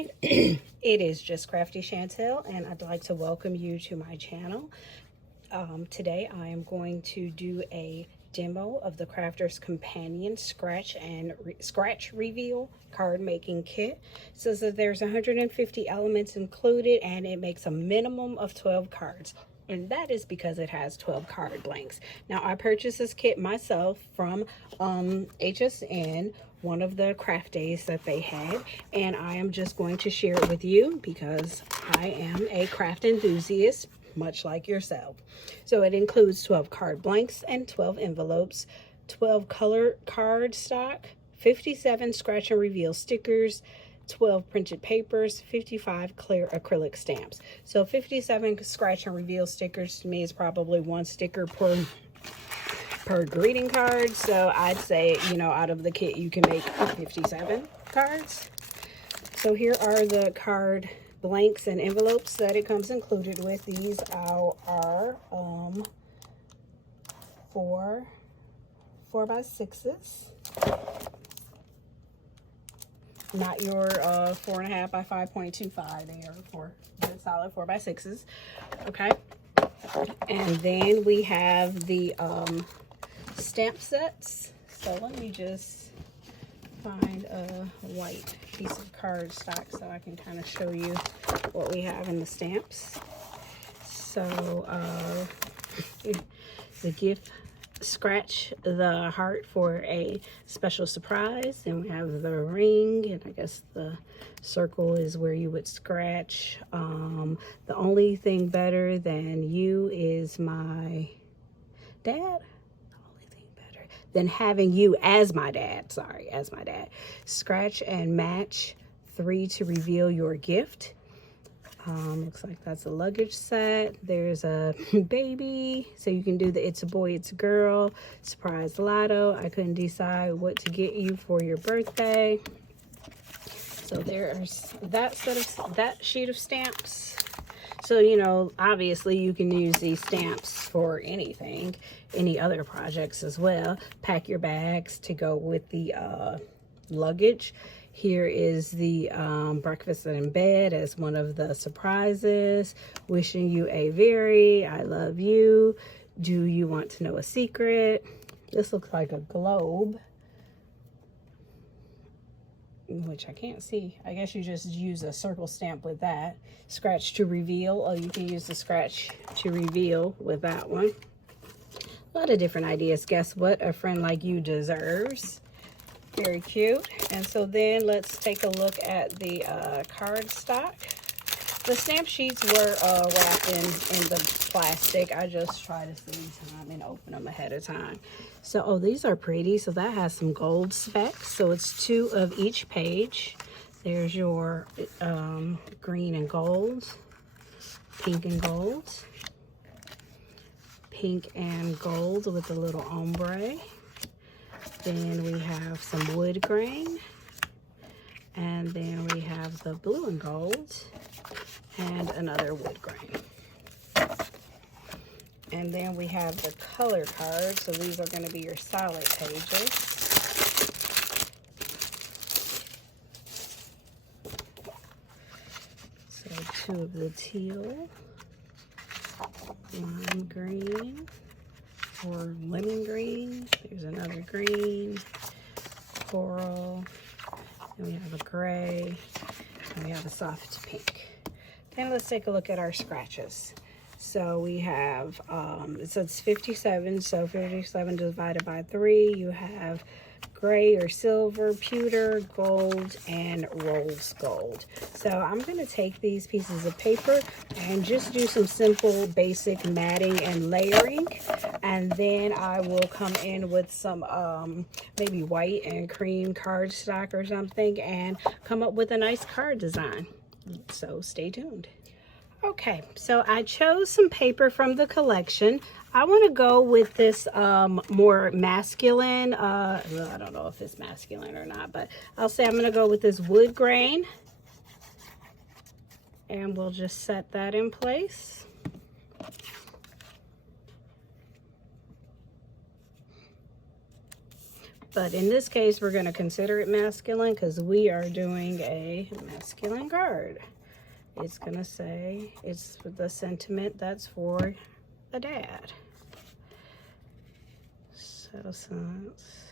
Hi, it is Just Crafty Chantel, and I'd like to welcome you to my channel. Today I am going to do a demo of the Crafter's Companion Scratch Reveal card making kit. It says that there's 150 elements included, and it makes a minimum of 12 cards. And that is because it has 12 card blanks. Now, I purchased this kit myself from HSN, one of the craft days that they had, and I am just going to share it with you because I am a craft enthusiast, much like yourself. So it includes 12 card blanks and 12 envelopes, 12 color cardstock, 57 scratch and reveal stickers, 12 printed papers, 55 clear acrylic stamps. So 57 scratch and reveal stickers to me is probably one sticker per greeting card. So I'd say, you know, out of the kit you can make 57 cards. So here are the card blanks and envelopes that it comes included with. These are 4x6s. Not your 4.5 by 5.25. They are good solid 4x6s. Okay. And then we have the stamp sets. So let me just find a white piece of cardstock so I can kind of show you what we have in the stamps. So the gift, scratch the heart for a special surprise. And we have the ring, and I guess the circle is where you would scratch. The only thing better than you is my dad. Than having you as my dad. Sorry, as my dad. Scratch and match 3 to reveal your gift. Looks like that's a luggage set. There's a baby, so you can do the it's a boy, it's a girl, surprise lotto. I couldn't decide what to get you for your birthday. So there's that sheet of stamps. So, you know, obviously you can use these stamps for anything, any other projects as well. Pack your bags to go with the luggage. Here is the breakfast in bed as one of the surprises. Wishing you a very, I love you. Do you want to know a secret? This looks like a globe, which I can't see. I guess you just use a circle stamp with that. Scratch to reveal. Oh, you can use the scratch to reveal with that one. A lot of different ideas. Guess what? A friend like you deserves. Very cute. And so then let's take a look at the cardstock. The stamp sheets were wrapped in the plastic. I just try to save time and open them ahead of time. So, oh, these are pretty. So that has some gold specks. So it's 2 of each page. There's your green and gold, pink and gold, pink and gold with a little ombre. Then we have some wood grain, and then we have the blue and gold, and another wood grain. And then we have the color cards. So these are going to be your solid pages. So 2 of the teal, lime green, or lemon green. There's another green, coral, and we have a gray, and we have a soft pink. Then let's take a look at our scratches. So we have, it says 57, so 57 divided by 3, you have gray or silver, pewter, gold, and rose gold. So I'm going to take these pieces of paper and just do some simple basic matting and layering, and then I will come in with some maybe white and cream cardstock or something and come up with a nice card design. So stay tuned. Okay, so I chose some paper from the collection. I want to go with this more masculine, well, I don't know if it's masculine or not, but I'll say I'm going to go with this wood grain. And we'll just set that in place. But in this case, we're going to consider it masculine because we are doing a masculine card. It's going to say it's the sentiment that's for the dad. So since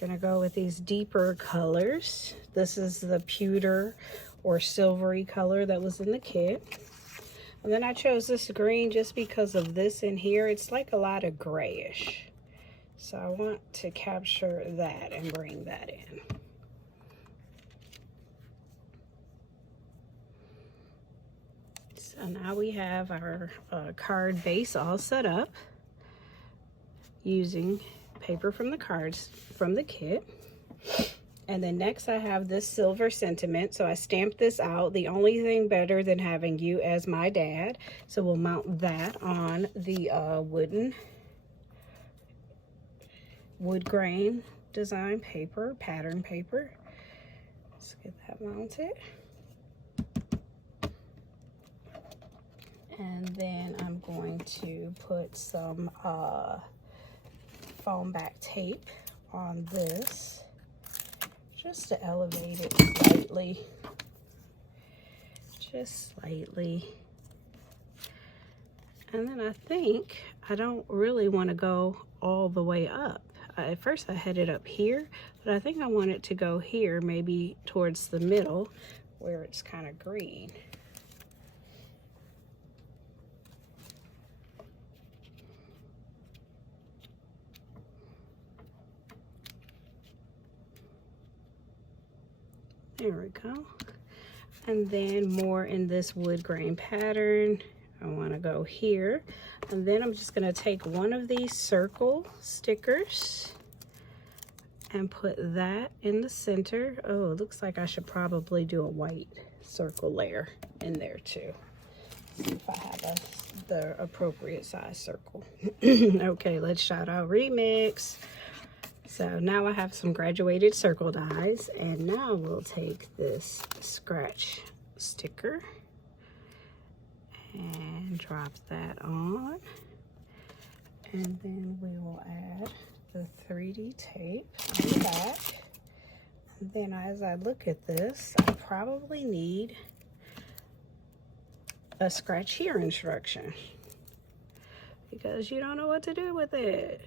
we're going to go with these deeper colors. This is the pewter or silvery color that was in the kit. And then I chose this green just because of this in here. It's like a lot of grayish. So I want to capture that and bring that in. So now we have our card base all set up using paper from the cards from the kit. And then next I have this silver sentiment. So I stamped this out. The only thing better than having you as my dad. So we'll mount that on the wood grain design paper, pattern paper. Let's get that mounted. And then I'm going to put some foam back tape on this just to elevate it slightly, just slightly. And then I think I don't really want to go all the way up. At first I had it up here, but I think I want it to go here, maybe towards the middle where it's kind of green. There we go. And then more in this wood grain pattern. I want to go here. And then I'm just going to take one of these circle stickers and put that in the center. Oh, it looks like I should probably do a white circle layer in there too. See if I have the appropriate size circle. Okay, let's shout out Remix. So now I have some graduated circle dies, and now we'll take this scratch sticker and drop that on. And then we will add the 3D tape on the back. And then as I look at this, I probably need a scratch here instruction because you don't know what to do with it.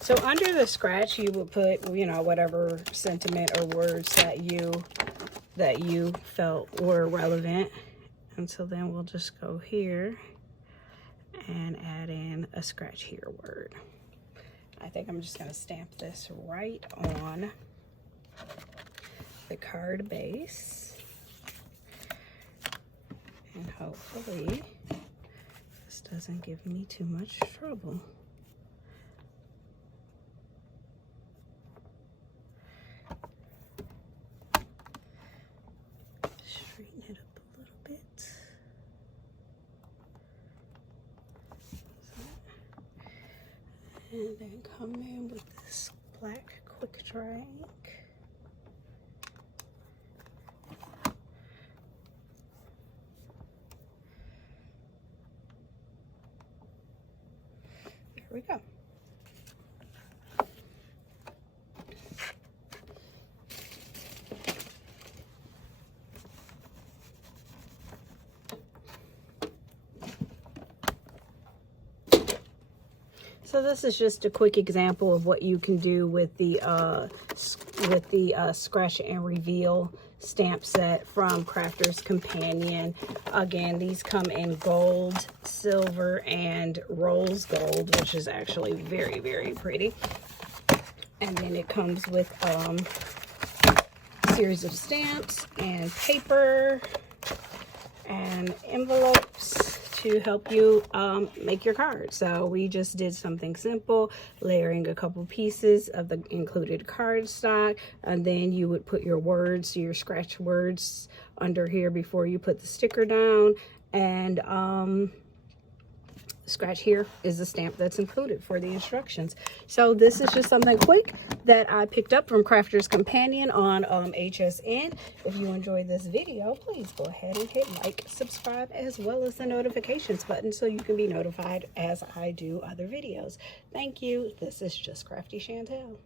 So under the scratch, you would put, you know, whatever sentiment or words that you felt were relevant. And so then we'll just go here and add in a scratch here word. I think I'm just going to stamp this right on the card base. And hopefully this doesn't give me too much trouble. Straighten it up a little bit. And then come in with this black quick dry ink. There we go. So this is just a quick example of what you can do with the Scratch and Reveal stamp set from Crafter's Companion. Again, these come in gold, silver, and rose gold, which is actually very, very pretty. And then it comes with a series of stamps and paper and envelopes to help you make your card. So we just did something simple, layering a couple pieces of the included cardstock, and then you would put your words, your scratch words under here before you put the sticker down, and scratch here is the stamp that's included for the instructions. So this is just something quick that I picked up from Crafter's Companion on HSN. If you enjoyed this video, please go ahead and hit like, subscribe, as well as the notifications button so you can be notified as I do other videos. Thank you. This is Just Crafty Chantel.